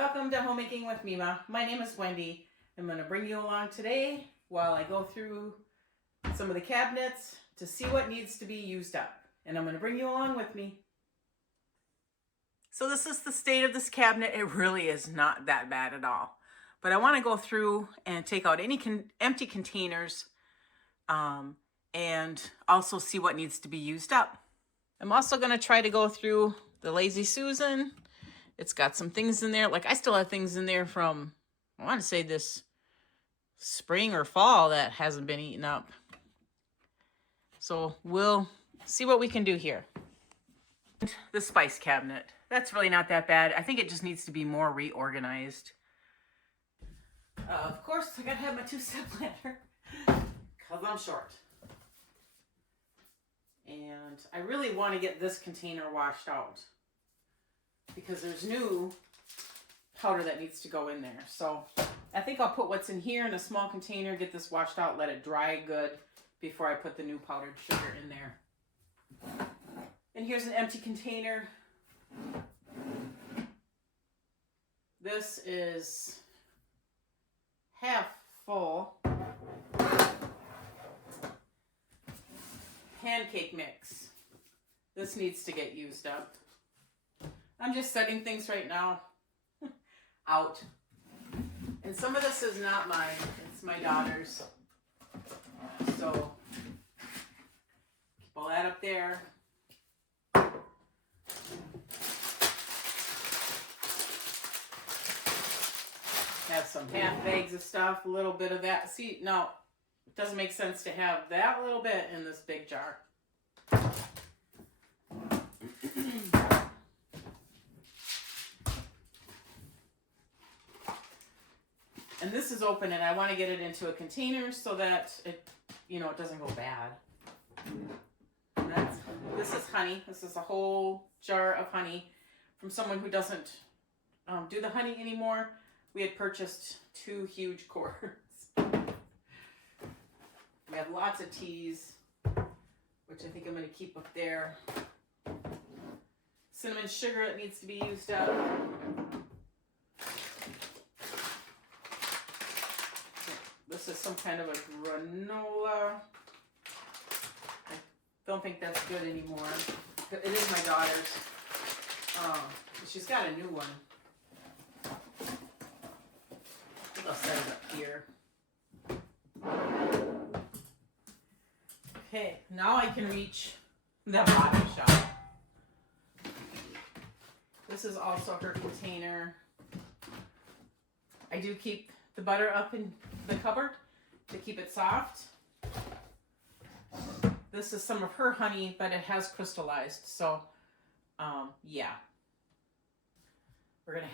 Welcome to Homemaking with Mima. My name is Wendy. I'm going to bring you along today while I go through some of the cabinets to see what needs to be used up. And I'm going to bring you along with me. So this is the state of this cabinet. It really is not that bad at all. But I want to go through and take out any empty containers and also see what needs to be used up. I'm also going to try to go through the Lazy Susan. It's got some things in there. Like I still have things in there from, I want to say this spring or fall that hasn't been eaten up. So we'll see what we can do here. The spice cabinet. That's really not that bad. I think it just needs to be more reorganized. Of course, I gotta have my 2-step ladder because I'm short. And I really want to get this container washed out because there's new powder that needs to go in there. So I think I'll put what's in here in a small container, get this washed out, let it dry good before I put the new powdered sugar in there. And here's an empty container. This is half full. Pancake mix. This needs to get used up. I'm just setting things right now out. And some of this is not mine. It's my daughter's. So keep all that up there. Have some half bags of stuff, a little bit of that. See, no, it doesn't make sense to have that little bit in this big jar. And this is open and I want to get it into a container so that it, it doesn't go bad. And this is honey. This is a whole jar of honey from someone who doesn't do the honey anymore. We had purchased 2 huge cords. We have lots of teas, which I think I'm going to keep up there. Cinnamon sugar that needs to be used up. This is some kind of a granola. I don't think that's good anymore. It is my daughter's. She's got a new one. I'll set it up here. Okay, now I can reach the bottom shelf. This is also her container. I do keep the butter up in the cupboard to keep it soft. This is some of her honey, but it has crystallized. So, yeah. I'm going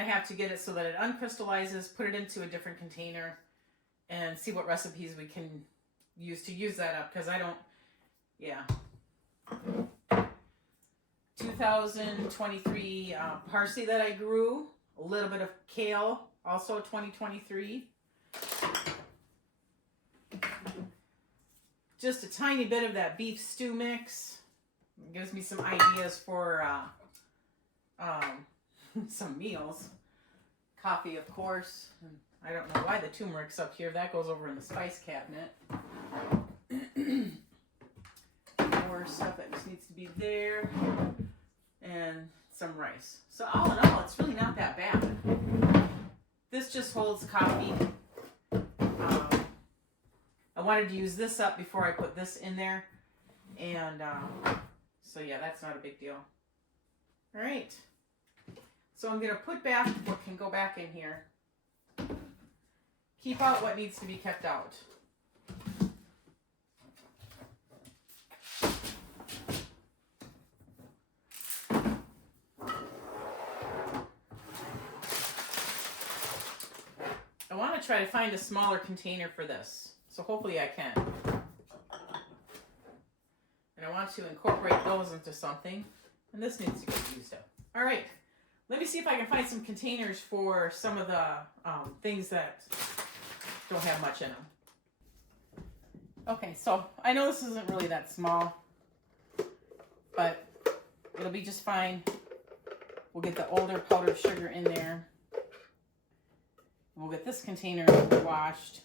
to have to get it so that it uncrystallizes, put it into a different container, and see what recipes we can use to use that up, because I don't, 2023 parsley that I grew, a little bit of kale, also 2023. Just a tiny bit of that beef stew mix. It gives me some ideas for some meals. Coffee, of course. I don't know why the turmeric's up here. That goes over in the spice cabinet. More stuff that just needs to be there. And some rice. So all in all, it's really not that bad. This just holds coffee. I wanted to use this up before I put this in there. And so yeah, that's not a big deal. All right. So I'm going to put back what can go back in here. Keep out what needs to be kept out. I want to try to find a smaller container for this. So hopefully I can. And I want to incorporate those into something. And this needs to get used up. All right. Let me see if I can find some containers for some of the things that don't have much in them. Okay, so I know this isn't really that small, but it'll be just fine We'll get the older powdered sugar in there. We'll get this container washed.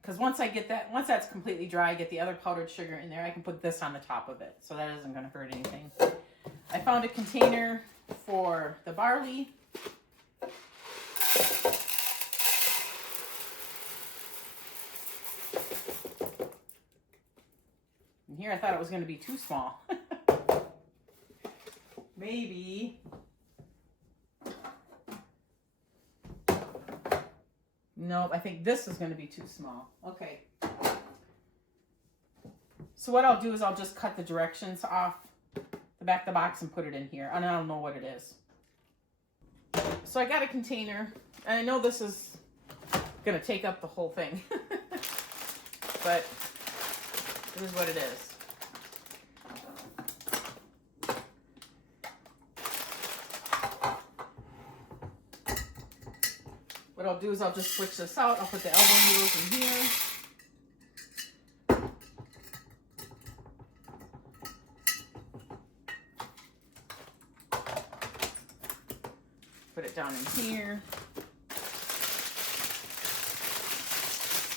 Because once that's completely dry, I get the other powdered sugar in there, I can put this on the top of it. So that isn't going to hurt anything. I found a container for the barley. And here I thought it was going to be too small. Maybe. Nope, I think this is going to be too small. Okay. So what I'll do is I'll just cut the directions off the back of the box and put it in here. And I don't know what it is. So I got a container. And I know this is going to take up the whole thing. But it is what it is. What I'll do is I'll just switch this out. I'll put the elbow noodles in here. Put it down in here.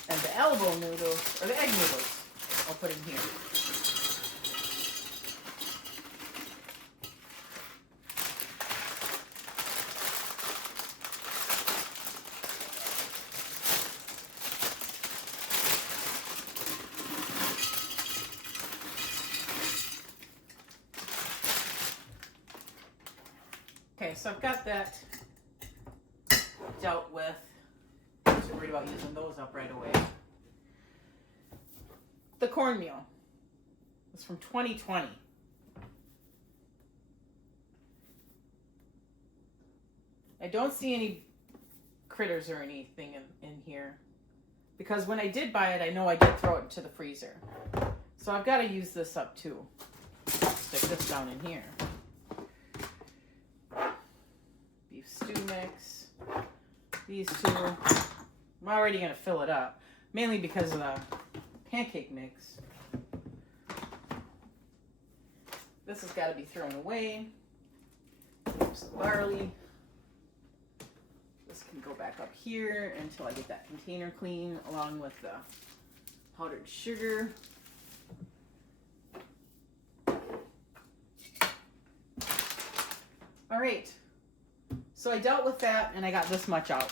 And the elbow noodles, or the egg noodles, I'll put in here. Okay, so I've got that dealt with. I'm just worried about using those up right away. The cornmeal was from 2020. I don't see any critters or anything in here. Because when I did buy it, I know I did throw it into the freezer. So I've got to use this up too. Stick this down in here. Beef stew mix. These two. I'm already going to fill it up. Mainly because of the pancake mix. This has got to be thrown away. There's the barley. This can go back up here until I get that container clean, along with the powdered sugar. All right. So I dealt with that and I got this much out.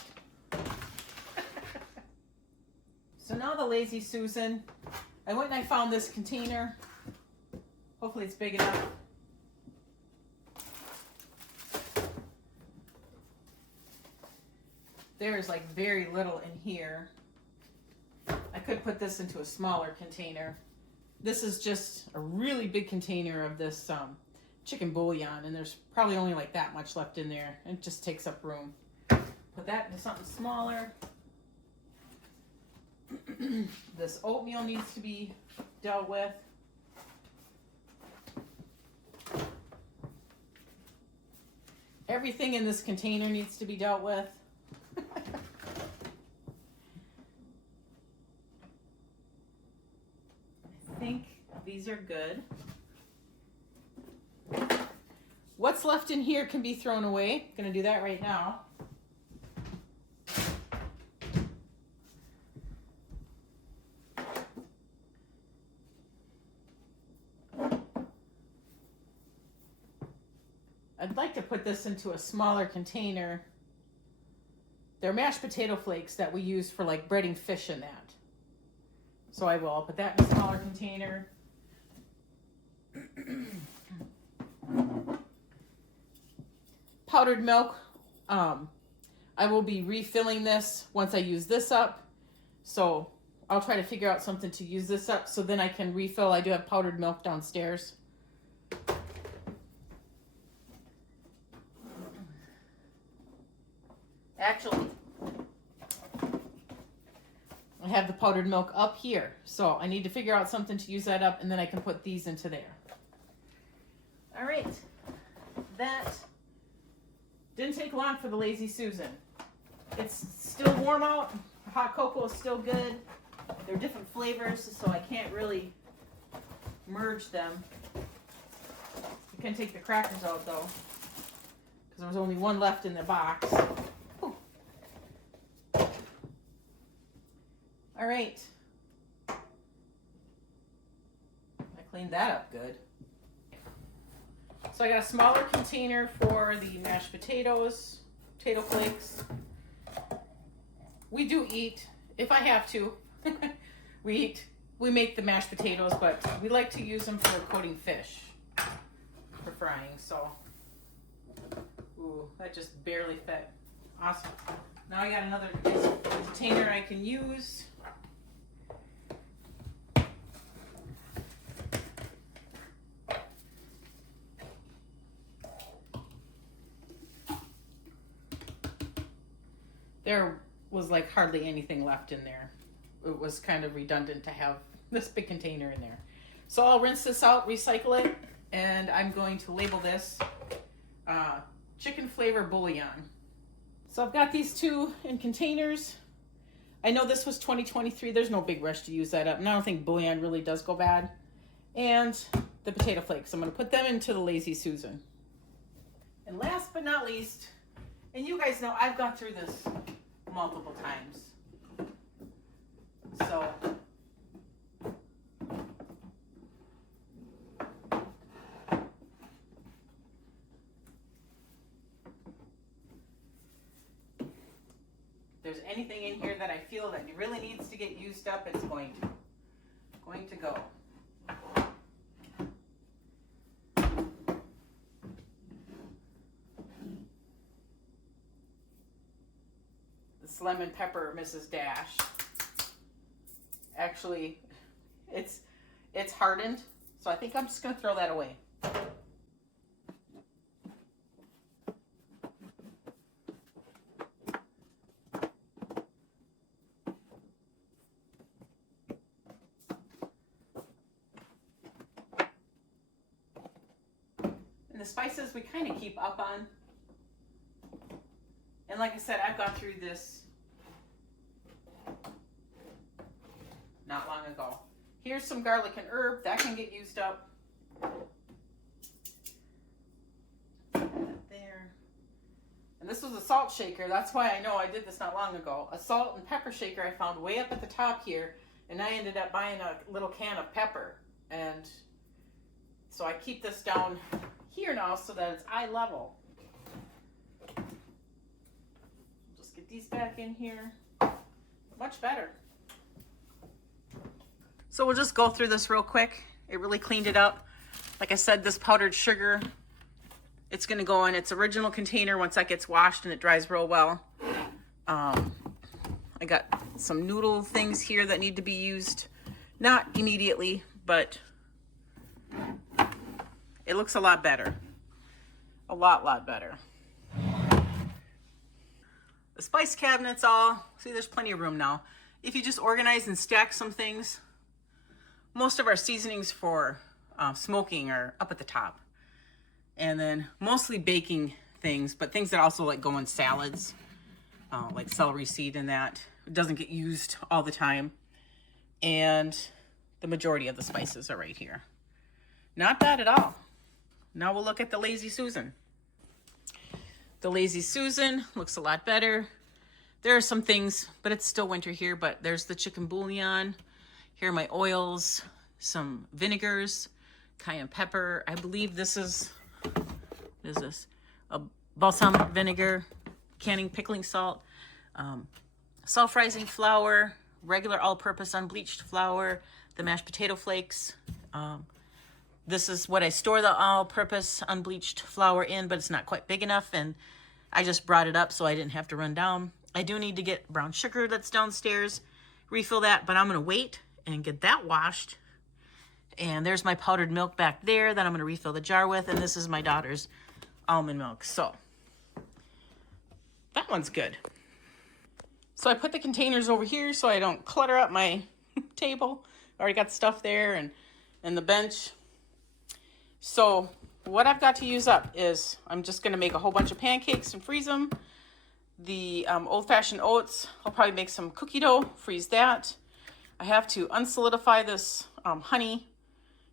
So now the Lazy Susan, I went and I found this container. Hopefully it's big enough. There's like very little in here. I could put this into a smaller container. This is just a really big container of this chicken bouillon, and there's probably only like that much left in there. It just takes up room. Put that into something smaller. This oatmeal needs to be dealt with. Everything in this container needs to be dealt with. I think these are good. What's left in here can be thrown away. I'm going to do that right now. I'd like to put this into a smaller container. They're mashed potato flakes that we use for like breading fish in that. So I will. I'll put that in a smaller container. Powdered milk. I will be refilling this once I use this up. So I'll try to figure out something to use this up so then I can refill. I do have powdered milk downstairs. Actually, I have the powdered milk up here. So I need to figure out something to use that up, and then I can put these into there. All right. That didn't take long for the Lazy Susan. It's still warm out. Hot cocoa is still good. They're different flavors, so I can't really merge them. can take the crackers out though, because there was only one left in the box. Ooh. All right. I cleaned that up good. So I got a smaller container for the mashed potatoes, potato flakes. We do eat, if I have to, we make the mashed potatoes, but we like to use them for coating fish for frying. So, ooh, that just barely fit. Awesome. Now I got another container I can use. There was like hardly anything left in there. It was kind of redundant to have this big container in there. So I'll rinse this out, recycle it, and I'm going to label this chicken flavor bouillon. So I've got these two in containers. I know this was 2023. There's no big rush to use that up. And I don't think bouillon really does go bad. And the potato flakes. I'm going to put them into the Lazy Susan. And last but not least, and you guys know I've gone through this multiple times. So if there's anything in here that I feel that really needs to get used up, it's going to go. This lemon pepper Mrs. Dash. Actually, it's hardened, so I think I'm just going to throw that away. And the spices we kind of keep up on. And like I said, I've gone through this not long ago. Here's some garlic and herb. That can get used up. There. And this was a salt shaker. That's why I know I did this not long ago. A salt and pepper shaker I found way up at the top here. And I ended up buying a little can of pepper. And so I keep this down here now so that it's eye level. Just get these back in here. Much better. So we'll just go through this real quick. It really cleaned it up. Like I said, this powdered sugar, it's going to go in its original container once that gets washed and it dries real well. I got some noodle things here that need to be used. Not immediately, but it looks a lot better. A lot better. The spice cabinet's all, see, there's plenty of room now. If you just organize and stack some things, most of our seasonings for smoking are up at the top. And then mostly baking things, but things that also like go in salads, like celery seed and that. It doesn't get used all the time. And the majority of the spices are right here. Not bad at all. Now we'll look at the Lazy Susan. The Lazy Susan looks a lot better. There are some things, but it's still winter here, but there's the chicken bouillon. Here are my oils, some vinegars, cayenne pepper. I believe this is, what is this? A balsamic vinegar, canning pickling salt, self-rising flour, regular all-purpose unbleached flour, the mashed potato flakes. This is what I store the all-purpose unbleached flour in, but it's not quite big enough, and I just brought it up so I didn't have to run down. I do need to get brown sugar that's downstairs, refill that, but I'm going to wait and get that washed. And there's my powdered milk back there that I'm going to refill the jar with, and this is my daughter's almond milk. So that one's good. So I put the containers over here so I don't clutter up my table. I already got stuff there and the bench. So what I've got to use up is I'm just going to make a whole bunch of pancakes and freeze them. The old-fashioned oats, I'll probably make some cookie dough, freeze that. I have to unsolidify this honey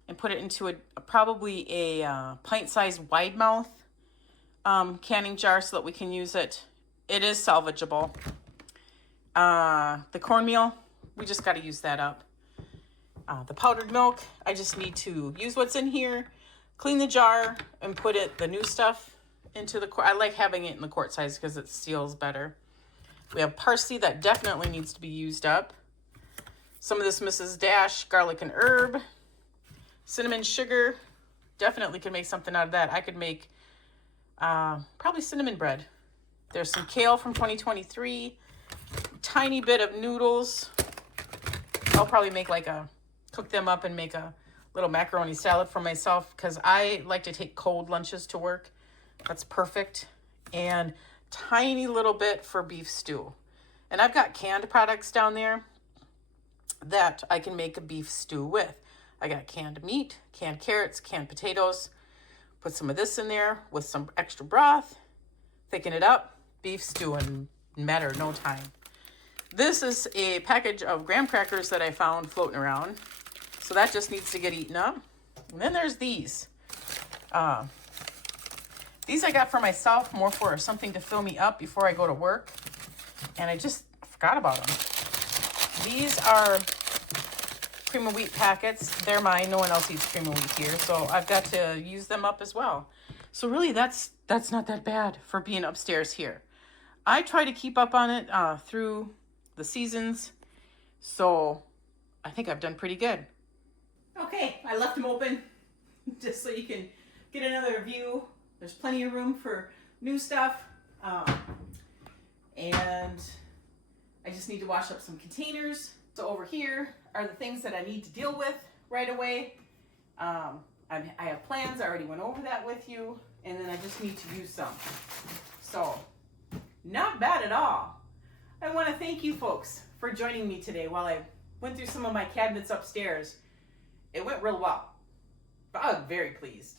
and put it into probably a pint-sized wide mouth canning jar so that we can use it. It is salvageable. The cornmeal, we just got to use that up. The powdered milk, I just need to use what's in here, clean the jar, and put the new stuff into the quart. I like having it in the quart size because it seals better. We have parsley that definitely needs to be used up. Some of this Mrs. Dash garlic and herb. Cinnamon sugar, definitely could make something out of that. I could make probably cinnamon bread. There's some kale from 2023. Tiny bit of noodles. I'll probably make cook them up and make a little macaroni salad for myself because I like to take cold lunches to work. That's perfect. And tiny little bit for beef stew. And I've got canned products down there that I can make a beef stew with. I got canned meat, canned carrots, canned potatoes. Put some of this in there with some extra broth. Thicken it up. Beef stew in a matter of no time. This is a package of graham crackers that I found floating around. So that just needs to get eaten up. And then there's these. These I got for myself, more for something to fill me up before I go to work. And I just forgot about them. These are cream of wheat packets. They're mine. No one else eats cream of wheat here. So I've got to use them up as well. So really that's not that bad for being upstairs here. I try to keep up on it through the seasons. So I think I've done pretty good. Okay, I left them open just so you can get another view. There's plenty of room for new stuff. And I just need to wash up some containers. So over here are the things that I need to deal with right away. I have plans. I already went over that with you. And then I just need to use some. So not bad at all. I want to thank you folks for joining me today while I went through some of my cabinets upstairs. It went real well. I'm very pleased.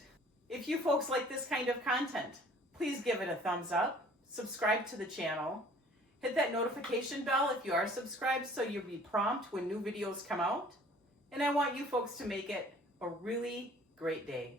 If you folks like this kind of content, please give it a thumbs up, subscribe to the channel, hit that notification bell if you are subscribed so you'll be prompt when new videos come out. And I want you folks to make it a really great day.